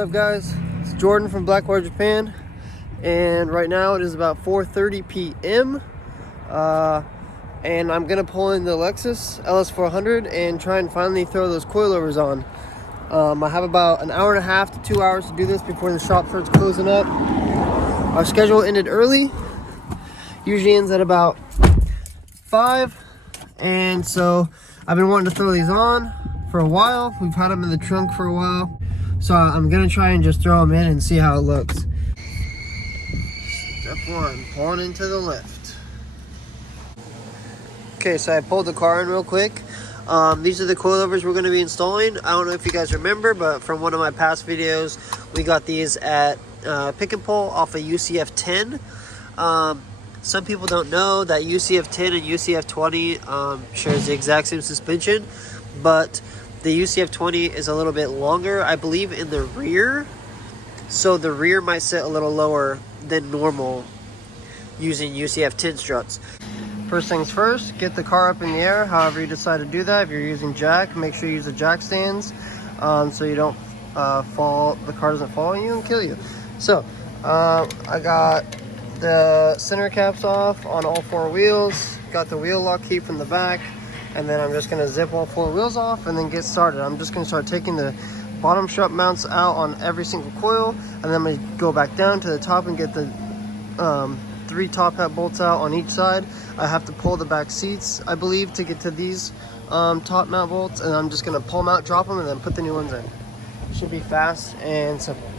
up, guys? It's Jordan from Blackwater, Japan, and right now it is about 4:30 p.m. And I'm gonna pull in the Lexus LS400 and try and finally throw those coilovers on. I have about an hour and a half to 2 hours to do this before the shop starts closing up. Our schedule ended early. Usually ends at about 5, and so I've been wanting to throw these on for a while. We've had them in the trunk for a while, so I'm gonna try and just throw them in and see how it looks. Step 1, pulling into the lift. Okay, so I pulled the car in real quick. These are the coilovers we're going to be installing. I don't know if you guys remember, but from one of my past videos, we got these at Pick and Pull off of UCF10. Some people don't know that UCF10 and UCF20 shares the exact same suspension, but the UCF20 is a little bit longer, I believe, in the rear. So the rear might sit a little lower than normal using UCF10 struts. First things first, get the car up in the air, however you decide to do that. If you're using jack, make sure you use the jack stands so you don't fall, the car doesn't fall on you and kill you. So, I got the center caps off on all 4 wheels, got the wheel lock key from the back, and then I'm just gonna zip all 4 wheels off and then get started. I'm just gonna start taking the bottom strut mounts out on every single coil, and then I'm gonna go back down to the top and get the 3 top hat bolts out on each side. I have to pull the back seats, I believe, to get to these top mount bolts, and I'm just gonna pull them out, drop them, and then put the new ones in. Should be fast and simple.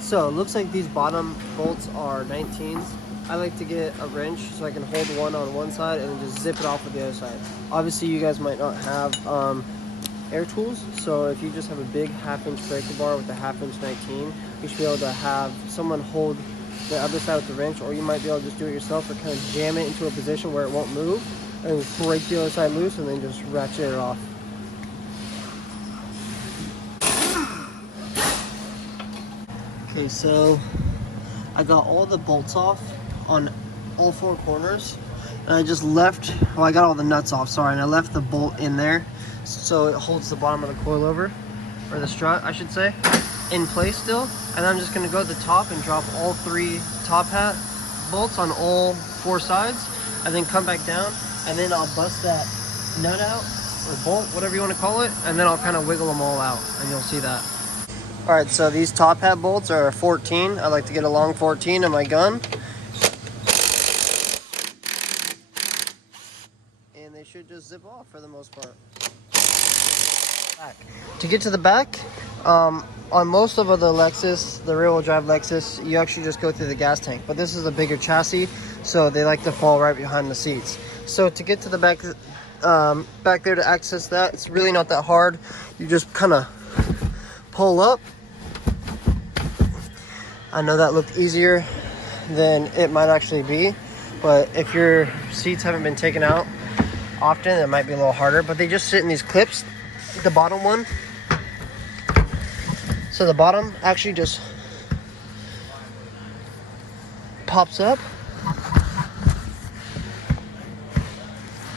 So it looks like these bottom bolts are 19s. I like to get a wrench so I can hold one on one side and then just zip it off with the other side. Obviously you guys might not have air tools, so if you just have a big 1/2-inch breaker bar with a 1/2-inch 19, you should be able to have someone hold the other side with the wrench, or you might be able to just do it yourself or kind of jam it into a position where it won't move and break the other side loose and then just ratchet it off. Okay, so I got all the bolts off on all 4 corners, and I just left, well, I got all the nuts off, sorry, and I left the bolt in there so it holds the bottom of the coilover, or the strut I should say, in place still. And I'm just gonna go to the top and drop all 3 top hat bolts on all 4 sides, and then come back down, and then I'll bust that nut out, or bolt, whatever you want to call it, and then I'll kind of wiggle them all out, and you'll see that. Alright, so these top hat bolts are 14. I like to get a long 14 in my gun. And they should just zip off for the most part. Back. To get to the back, on most of the Lexus, the rear-wheel drive Lexus, you actually just go through the gas tank. But this is a bigger chassis, so they like to fall right behind the seats. So to get to the back, back there to access that, it's really not that hard. You just kind of pull up. I know that looked easier than it might actually be, but if your seats haven't been taken out often, it might be a little harder. But they just sit in these clips, the bottom one. So the bottom actually just pops up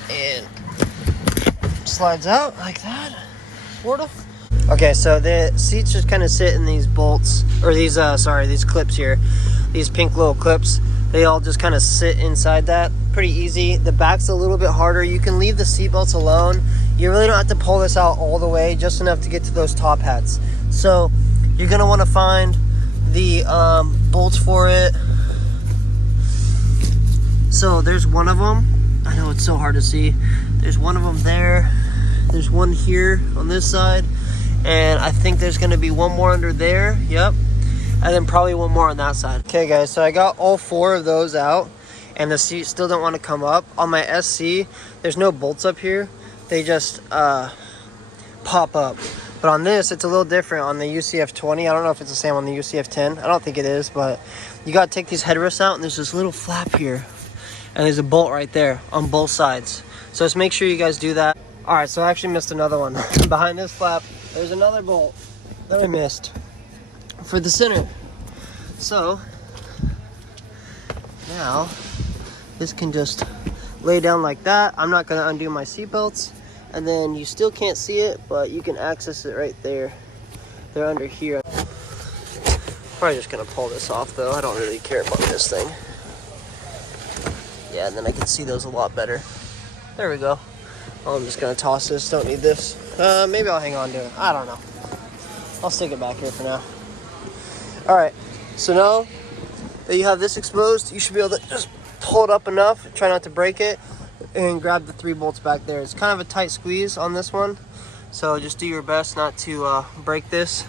and slides out like that, sort of. Okay, so the seats just kind of sit in these bolts, or these, these clips here. These pink little clips. They all just kind of sit inside that. Pretty easy. The back's a little bit harder. You can leave the seat belts alone. You really don't have to pull this out all the way, just enough to get to those top hats. So you're going to want to find the bolts for it. So there's one of them. I know it's so hard to see. There's one of them there. There's one here on this side. And I think there's going to be one more under there. Yep. And then probably one more on that side. Okay, guys, so I got all 4 of those out, and the seats still don't want to come up. On my SC, there's no bolts up here. They just pop up. But on this, it's a little different. On the UCF20, I don't know if it's the same on the UCF10. I don't think it is, but you got to take these headrests out, and there's this little flap here. And there's a bolt right there on both sides. So just make sure you guys do that. All right, so I actually missed another one. Behind this flap, there's another bolt that I missed for the center. So now this can just lay down like that. I'm not gonna undo my seatbelts. And then you still can't see it, but you can access it right there. They're under here. Probably just gonna pull this off though. I don't really care about this thing. Yeah, and then I can see those a lot better. There we go. Oh, I'm just gonna toss this, don't need this. Maybe I'll hang on to it, I don't know. I'll stick it back here for now. All right, so now that you have this exposed, you should be able to just pull it up enough, try not to break it, and grab the 3 bolts back there. It's kind of a tight squeeze on this one, so just do your best not to break this.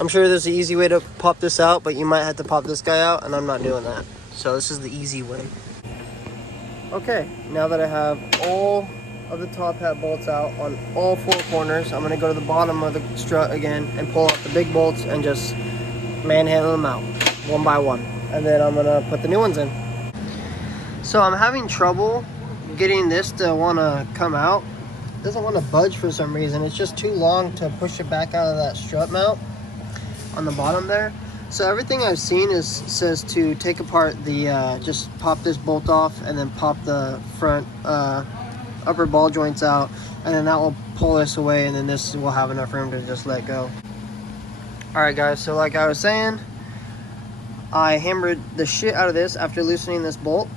I'm sure there's an easy way to pop this out, but you might have to pop this guy out, and I'm not doing that. So this is the easy way. Okay, now that I have all of the top hat bolts out on all 4 corners, I'm gonna go to the bottom of the strut again and pull out the big bolts and just manhandle them out one by one. And then I'm gonna put the new ones in. So I'm having trouble getting this to wanna come out. It doesn't wanna budge for some reason. It's just too long to push it back out of that strut mount on the bottom there. So everything I've seen says to take apart the, just pop this bolt off and then pop the front upper ball joints out, and then that will pull this away, and then this will have enough room to just let go. All right guys, so like I was saying, I hammered the shit out of this after loosening this bolt.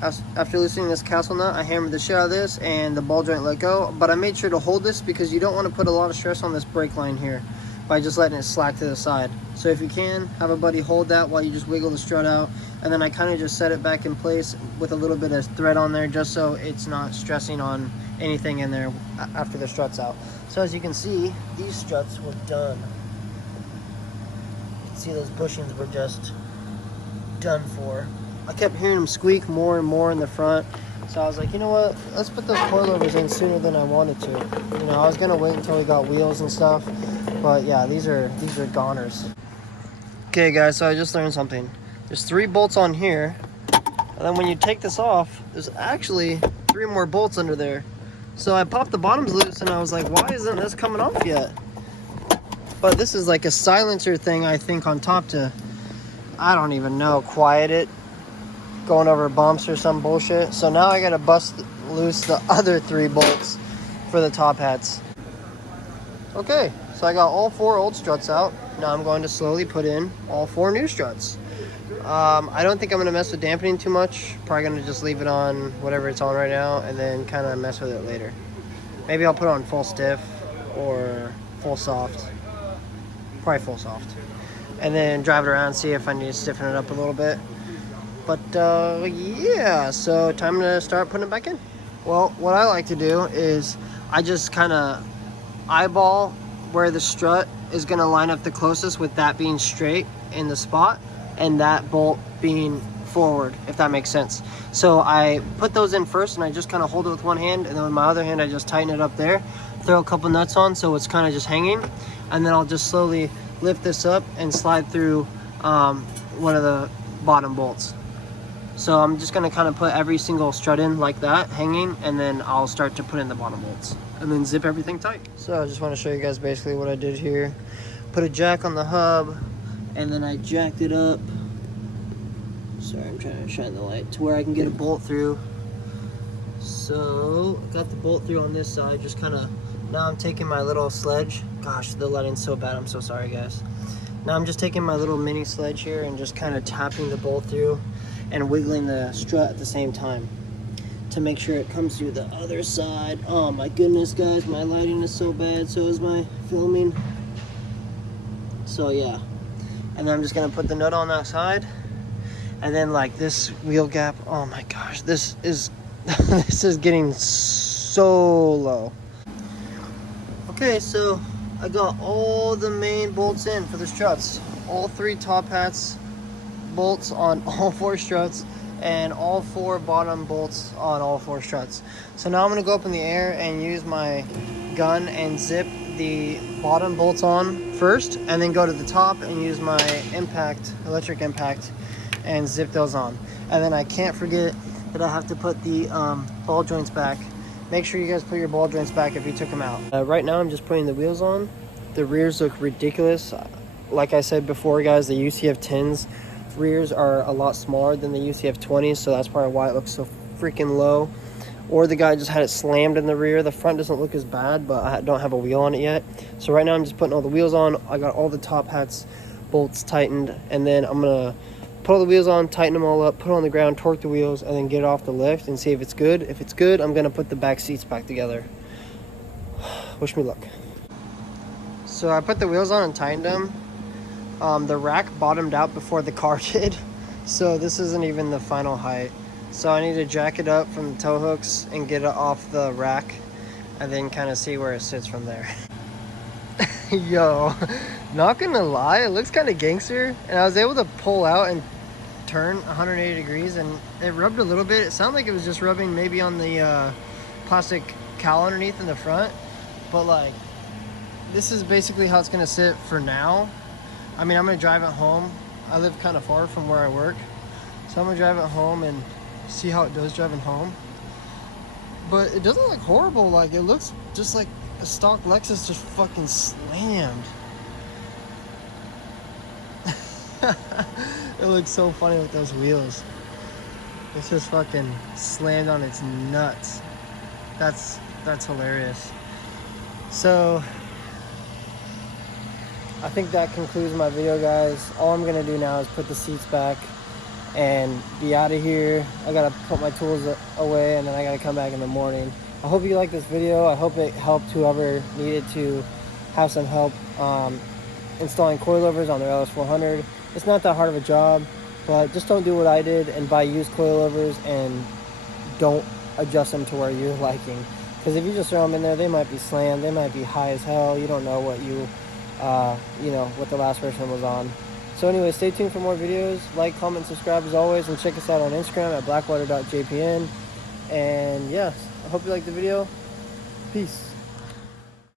After loosening this castle nut, I hammered the shit out of this and the ball joint let go, but I made sure to hold this because you don't want to put a lot of stress on this brake line here by just letting it slack to the side. So if you can, have a buddy hold that while you just wiggle the strut out, and then I kind of just set it back in place with a little bit of thread on there just so it's not stressing on anything in there after the strut's out. So as you can see, these struts were done. You can see those bushings were just done for. I kept hearing them squeak more and more in the front, so I was like, you know what, let's put those coilovers in sooner than I wanted to. You know, I was gonna wait until we got wheels and stuff, but yeah, these are goners. Okay guys, so I just learned something. There's 3 bolts on here, and then when you take this off, there's actually 3 more bolts under there. So I popped the bottoms loose and I was like, why isn't this coming off yet? But this is like a silencer thing, I think, on top to, I don't even know, quiet it, going over bumps or some bullshit. So now I gotta bust loose the other 3 bolts for the top hats. Okay, so I got all 4 old struts out. Now I'm going to slowly put in all 4 new struts. I don't think I'm going to mess with dampening too much. Probably going to just leave it on whatever it's on right now and then kind of mess with it later. Maybe I'll put it on full stiff or full soft. Probably full soft. And then drive it around, see if I need to stiffen it up a little bit. But yeah, so time to start putting it back in. Well, what I like to do is I just kind of eyeball where the strut is going to line up the closest, with that being straight in the spot and that bolt being forward, if that makes sense. So I put those in first and I just kind of hold it with one hand, and then with my other hand I just tighten it up there, throw a couple nuts on so it's kind of just hanging, and then I'll just slowly lift this up and slide through one of the bottom bolts. So I'm just going to kind of put every single strut in like that, hanging, and then I'll start to put in the bottom bolts and then zip everything tight. So I just want to show you guys basically what I did here. Put a jack on the hub, and then I jacked it up. Sorry, I'm trying to shine the light to where I can get a bolt through. So got the bolt through on this side, just kind of, now I'm taking my little sledge. Gosh, the lighting's so bad, I'm so sorry guys. Now I'm just taking my little mini sledge here and just kind of tapping the bolt through and wiggling the strut at the same time to make sure it comes through the other side. Oh my goodness guys, my lighting is so bad, so is my filming. So yeah, and then I'm just gonna put the nut on that side, and then like this wheel gap, oh my gosh, this is this is getting so low. Okay, so I got all the main bolts in for the struts, all 3 top hats bolts on all 4 struts, and all 4 bottom bolts on all 4 struts. So now I'm going to go up in the air and use my gun and zip the bottom bolts on first, and then go to the top and use my impact, electric impact, and zip those on. And then I can't forget that I have to put the ball joints back. Make sure you guys put your ball joints back if you took them out. Right now I'm just putting the wheels on. The rears look ridiculous. Like I said before guys, the UCF10s rears are a lot smaller than the UCF20s, so that's probably why it looks so freaking low, or the guy just had it slammed in the rear. The front doesn't look as bad, but I don't have a wheel on it yet. So right now I'm just putting all the wheels on. I got all the top hats, bolts tightened, and then I'm gonna put all the wheels on, tighten them all up, put it on the ground, torque the wheels, and then get it off the lift and see if it's good. If it's good, I'm gonna put the back seats back together. Wish me luck. So I put the wheels on and tightened them. The rack bottomed out before the car did, so this isn't even the final height. So I need to jack it up from the tow hooks and get it off the rack, and then kind of see where it sits from there. Yo, not gonna lie, it looks kind of gangster, and I was able to pull out and turn 180 degrees, and it rubbed a little bit. It sounded like it was just rubbing maybe on the plastic cowl underneath in the front, but like, this is basically how it's gonna sit for now. I mean, I'm gonna drive it home. I live kind of far from where I work, so I'm gonna drive it home and see how it does driving home. But it doesn't look horrible. Like, it looks just like a stock Lexus just fucking slammed. It looks so funny with those wheels. It's just fucking slammed on its nuts. That's hilarious. So I think that concludes my video, guys. All I'm gonna do now is put the seats back and be out of here. I gotta put my tools away, and then I gotta come back in the morning. I hope you liked this video. I hope it helped whoever needed to have some help installing coilovers on their LS400. It's not that hard of a job, but just don't do what I did and buy used coilovers, and don't adjust them to where you're liking. Because if you just throw them in there, they might be slammed, they might be high as hell. You don't know what what the last person was on. So anyway, stay tuned for more videos. Like, comment, subscribe as always, and check us out on Instagram at blackwater.jpn. And yes, I hope you liked the video. Peace.